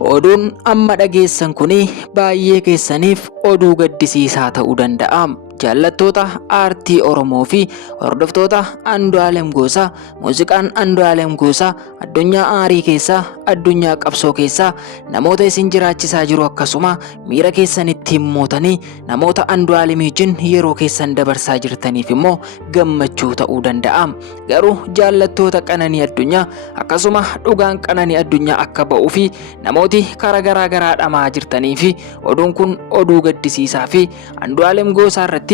Oduun amma dhageessan kuni baay'ee keessaniif oduu gaddisiisaa ta'uu danda'a. Jaallattoota aartii Oromoo fi hordoftoota Andu'aalem Goosaa, muuziqaan Andu'aalem Goosaa addunyaa aarii keessaa, addunyaa qabsoo keessaa namoota isin jiraachisaa jiru akkasuma miira keessan ittiin mootanii namoota Andu'aalem wajjin yeroo keessan dabarsaa jirtaniif immoo gammachuu ta'uu danda'a. Garuu jaallattoota Qananii Addunyaa akkasuma dhugaan Qananii Addunyaa akka ba'uu fi namooti karaa garaa garaa dhamaa jirtanii fi oduun kun oduu gaddisiisaa fi Andu'aalem Goosaa irratti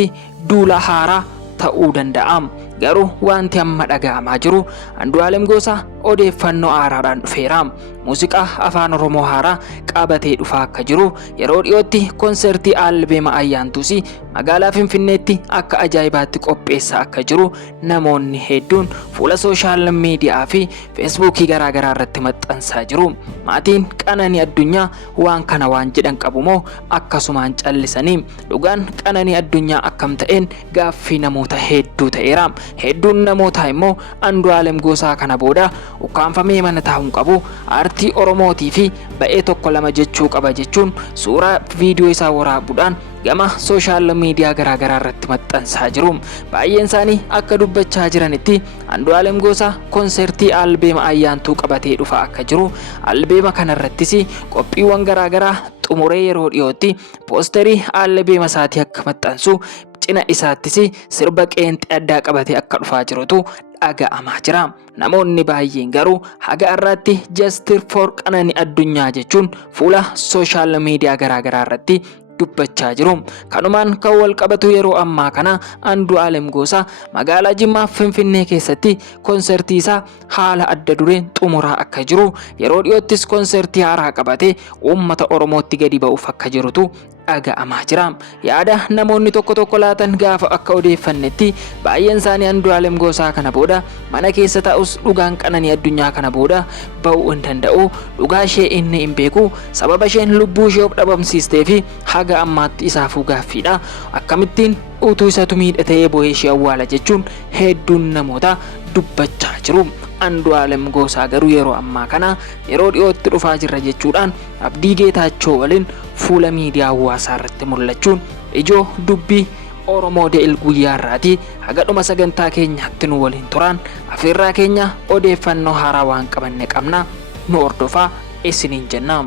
duula haaraa ta'uu danda'a. Garuu wanti amma dhaga'amaa jiru Andu'aalem Goosaa odeeffannoo haaraadhaan dhufeera. Muuziqaa afaan Oromoo haaraa qabatee dhufaa akka jiru yeroo dhiyootti konsertii albeema Ayyaantuus magaalaa Finfinneetti akka ajaa'ibaatti qopheessaa akka jiru namoonni hedduun fuula sooshaal miidiyaa fi feesbuukii garaa garaa irratti maxxansaa jiru. Maatiin Qananii Addunyaa waan kana waan jedhan qabu moo akkasumaan callisanii? Dhugaan Qananii Addunyaa akkam ta'een gaaffii namoota hedduu ta'eera. Hedduun namootaa immoo Andu'aalem Goosaa kana booda ukkaanfamee mana taa'uun qabu, aartii Oromootii fi ba'ee tokko lama jechuu qaba jechuun suuraa viidiyoo isaa waraabuudhaan gama sooshaal miidiyaa garaa garaa irratti maxxansaa jiru. Baay'een isaanii akka dubbachaa jiranitti Andu'aalem Goosaa konsertii albeema Ayyaantuu qabatee dhufa akka jiru, albeema kana irrattis qophiiwwan garaa garaa xumuree yeroo dhiyootti poosterii albeema isaatii akka maxxansu, cina isaattis sirba qeenxee addaa qabatee akka dhufaa jirutu dhaga'amaa jira. Namoonni baay'een garuu haga irratti Justice for Qananii Addunyaa jechuun fuula sooshaal miidiyaa garaa garaa irratti dubbachaa jiru. Kanumaan kan wal qabatu yeroo ammaa kana Andu'aalem Goosaa magaalaa Jimmaa Finfinnee keessatti konsertii isaa haala adda dureen xumuraa akka jiru, yeroo dhiyoottis konsertii haaraa qabatee uummata Oromootti gadi ba'uuf akka jirutu dhaga'amaa jira. Yaada namoonni tokko tokko laatan gaafa akka odeeffannetti baay'een isaanii Andu'aalem Goosaa kana booda mana keessa taa'us dhugaan Qananii Addunyaa kana booda ba'uu hin danda'u. Dhugaa ishee inni hin beeku. Sababa isheen lubbuu ishee of dhabamsiistee fi haga ammaatti isaafuu gaaffiidha. Akkamittiin utuu isatu miidhatee boo'ee ishee awwaala jechuun hedduun namoota dubbachaa jiru. Andu'aalem Goosaa garuu yeroo ammaa kana yeroo dhiyootti dhufaa jirra jechuudhaan Abdii Geetaachoo waliin fuula miidiyaa hawaasaa irratti mul'achuun ijoo dubbii Oromoo De'el guyyaa irraati. Haga dhuma sagantaa keenyaatti nu waliin turan afeerraa keenya odeeffannoo haaraa waan qabanne qabna. Nu hordofaa isiniin jenna.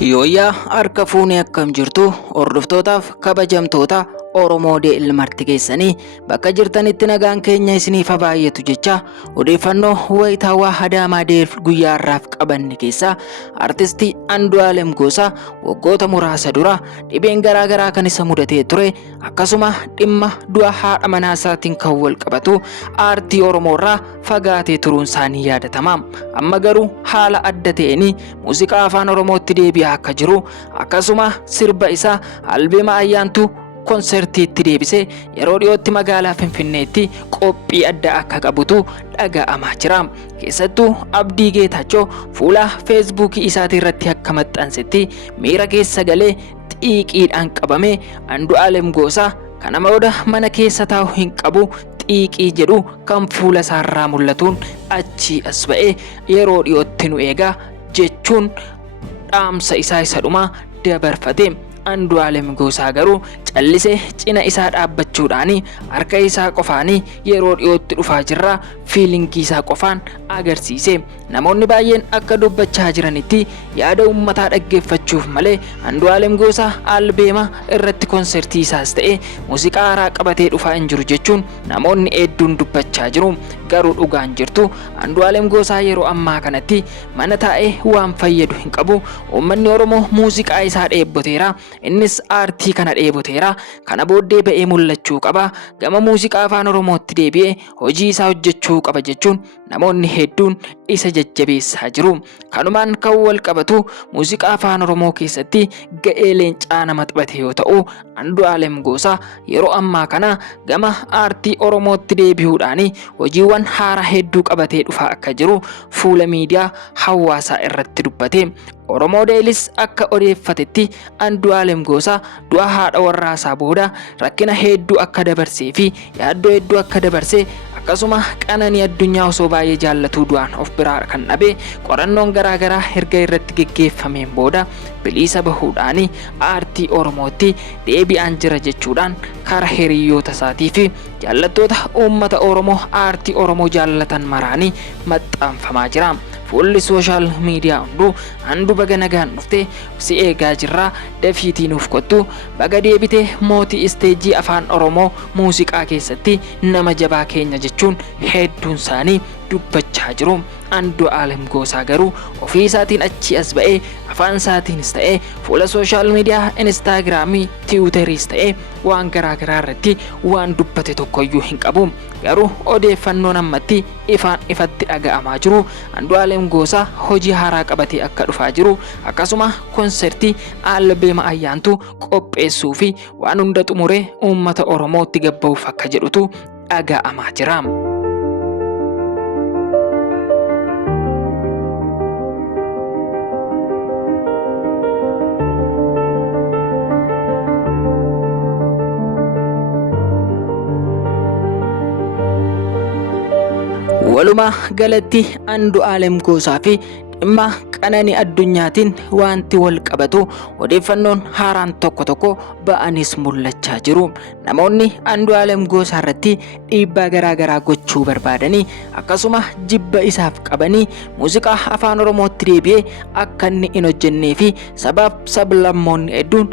Yooyyaa harka fuunee akkam jirtu hordoftootaaf kabajamtoota Oromoo De'el marti keessanii bakka jirtanitti nagaan keenya isiniif baay'atu jecha odeeffannoo wayitaawaa Adaamaa De'el guyyaa har'aaf qabanne keessaa artistii Andu'aalem Goosaa waggoota muraasa dura dhibeen garaa garaa kan isa mudatee ture, akkasuma dhimma du'a haadha manaa isaatiin kan wal qabatu aartii Oromoo irraa fagaatee turuun isaanii yaadatama. Amma garuu haala adda ta'een muuziqaa afaan Oromootti deebi'aa akka jiru, akkasuma sirba isaa albeema Ayyaantuu konsertiitti deebisee yeroo dhiyootti magaalaa Finfinneetti qophii adda akka qabutu dhaga'amaa jira. Keessattuu Abdii Geetaachoo fuula feesbuukii isaatii irratti akka maxxansetti miira keessa galee xiiqiidhaan qabame Andu'aalem Goosaa kana booda mana keessa taa'u hin qabu xiiqii jedhu kan fuula isaarraa mul'atuun achii as ba'ee yeroo dhiyootti nu eegaa jechuun dhaamsa isaa isa dhumaa dabarfate. Andu'aalem Goosaa garuu callisee cina isaa dhaabbachuudhaan harka isaa qofaan yeroo dhiyootti dhufaa jirra fiilingii isaa qofaan agarsiise. Namoonni baay'een akka dubbachaa jiranitti yaada uummataa dhaggeeffachuuf malee Andu'aalem Goosaa albeema irratti konsertii isaas ta'e muuziqaa haaraa qabatee dhufaa hin jiru jechuun namoonni hedduun dubbachaa jiru. Garuu dhugaan jirtu Andu'aalem Goosaa yeroo ammaa kanatti mana taa'ee waan fayyadu hin qabu. Uummanni Oromoo muuziqaa isaa dheeboteera. Innis aartii kana dheeboteera. Kana booddee ba'ee mul'achuu qaba. Gama muuziqaa afaan Oromootti deebi'ee hojii isaa hojjechuu qaba jechuun namoonni hedduun isa jajjabeessaa jiru. Kanumaan kan wal qabatu muuziqaa afaan Oromoo keessatti ga'ee leencaa nama taphate yoo ta'u, Andu'aalem Goosaa yeroo ammaa kana gama aartii Oromootti deebi'uudhaan hojiiwwan haaraa hedduu qabatee dhufaa akka jiru fuula miidiyaa hawaasaa irratti dubbate. Oromoo Deelis akka odeeffatetti Andu'aalem Goosaa du'a haadha warraasaa booda rakkina hedduu akka dabarsee fi yaaddoo hedduu akka dabarsee akkasuma Qananii Addunyaa osoo baay'ee jaallatu du'aan of biraa kan dhabe qorannoon garaagaraa erga irratti geggeeffameen booda bilisa bahuudhaan aartii Oromootti deebi'aan jira jechuudhaan karaa hiriyoota isaatii fi jaallattoota uummata Oromoo aartii Oromoo jaallatan maraanii maxxanfamaa jira. Fuulli sooshaal miidiyaa hunduu Andu baga nagaan dhufte si eegaa jirra dafiitii nuuf kottu baga deebite mootii isteejii afaan Oromoo muuziqaa keessatti nama jabaa keenya jechuun hedduun isaanii dubbachaa jiru. Andu'aalem Goosaa garuu ofii isaatiin achi as ba'ee afaan isaatiinis ta'ee fuula sooshaal miidiyaa Instaagiraamii, Tiwutariis ta'ee waan garaagaraa irratti waan dubbate tokkoyyuu hin qabu. Garuu odeeffannoon ammatti ifatti dhaga'amaa jiru Andu'aalem Goosaa hojii haaraa qabatee akka dhufaa jiru akkasuma konsertii albeema ayyaantuu qopheessuu fi waan hunda xumuree uummata Oromootti gabba'uuf akka jedhutu dhaga'amaa jira. Walumaa galatti Andu'aalem Goosaa fi dhimma Qananii Addunyaatiin wanti wal qabatu odeeffannoon haaraan tokko ba'anis mul'achaa jiru. Namoonni Andu'aalem Goosaa irratti dhiibbaa garaagaraa gochuu barbaadanii akkasuma jibba isaaf qabanii muuziqaa afaan Oromootti deebi'ee akka inni hin hojjennee fi sablammoonni hedduun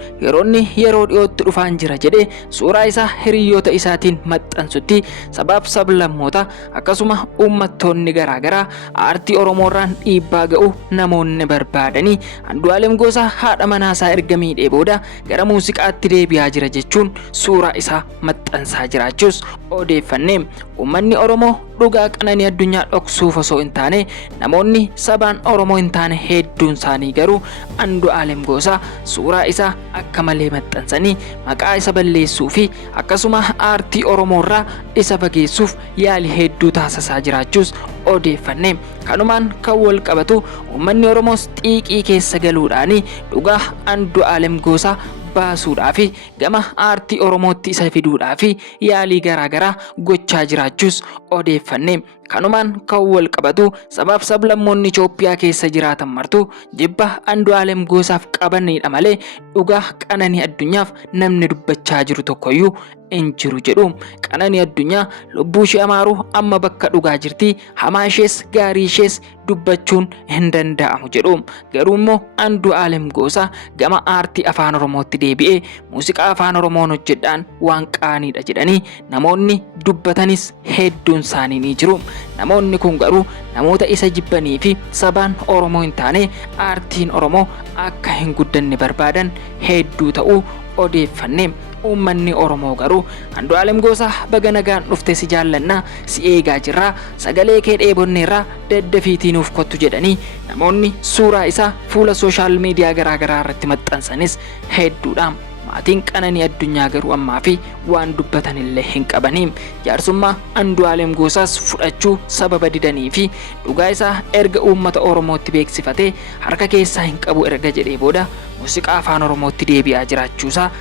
yeroo dhiyootti dhufaan jira jedhee suuraa isaa hiriyoota isaatiin maxxansutti sablammoota akkasuma uummattoonni garaagaraa aartii Oromoorraan dhiibbaa ga'u namoonni barbaadanii Andu'aalem Goosaa haadha manaasaa erga miidhee booda gara muuziqaatti deebi'aa jira jechuun suuraa isaa maxxansaa jiraachus odeeffannee. Uummanni Oromoo dhugaa Qananii Addunyaa dhoksuuf osoo hin taane namoonni sabaan Oromoo hin taane hedduun isaanii garuu Andu'aalem Goosaa suuraa isaa akka malee maxxansanii maqaa isa balleessuu fi akkasuma aartii Oromoorraa isa fageessuuf yaalii hedduu taasisaa jiraachus odeeffannee. Kanumaan kan wal qabatu uummanni Oromoos xiiqii keessa galuudhaan dhugaa Andu'aalem Goosaa baasuudhaa fi gama aartii Oromootti isa fiduudhaa fi yaalii garaagaraa gochaa jiraachus odeeffannee. Kanumaan kan wal qabatu sablammoonni Itoophiyaa keessa jiraatan martuu jibba Andu'aalem Goosaaf qabanidha malee dhugaa Qananii Addunyaaf namni dubbachaa jiru tokkoyyuu hin jiru jedhu. Qananii Addunyaa lubbuu ishee amaaru amma bakka dhugaa jirti, hamaa ishees gaarii ishees dubbachuun hin danda'amu jedhu. Garuu immoo Andu'aalem Goosaa gama aartii afaan Oromootti deebi'ee muuziqaa afaan Oromoon hojjedhaan waan qaaniidha jedhanii namoonni dubbatanis hedduun isaanii ni jiru. Namoonni kun garuu namoota isa jibbanii fi sabaan Oromoo hin taane aartiin Oromoo akka hin guddanne barbaadan hedduu ta'uu odeeffannee. Uummanni Oromoo garuu Andu'aalem Goosaa baga nagaan dhufte si jaallanna si eegaa jirra sagalee kee dheebonneerra daddafiitii nuuf kottu jedhanii namoonni suuraa isaa fuula sooshaal miidiyaa garaagaraa irratti maxxansanis hedduudha. Maatiin Qananii Addunyaa garuu ammaa fi waan dubbatan illee hin qabanii. Jaarsummaa Andu'aalem Goosaas fudhachuu sababa didanii fi dhugaa isaa erga uummata Oromootti beeksifatee harka keessaa hin qabu erga jedhee booda muuziqaa afaan Oromootti deebi'aa jiraachuusaa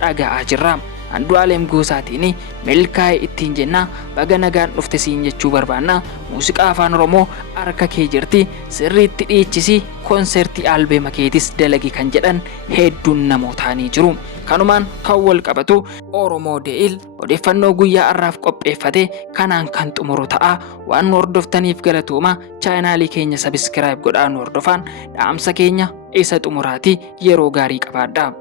dhaga'aa jirra. Andu'aalem Goosaatiin milkaa'ee ittiin jenna baga nagaan dhufte siin jechuu barbaanna. Muuziqaa afaan Oromoo harka kee jirti sirriitti dhiichisi konsertii albeema keetis dalagi kan jedhan hedduun namootaanii jiru. Kanumaan kan wal qabatu Oromoo De'il odeeffannoo guyyaa har'aaf qopheeffate kanaan kan xumuru ta'a. Waan hordoftaniif galatooma. Chaanaalii keenya sabiskiraayib godhaa hordofaan dhaamsa keenya isa xumuraati. Yeroo gaarii qabaadhaa.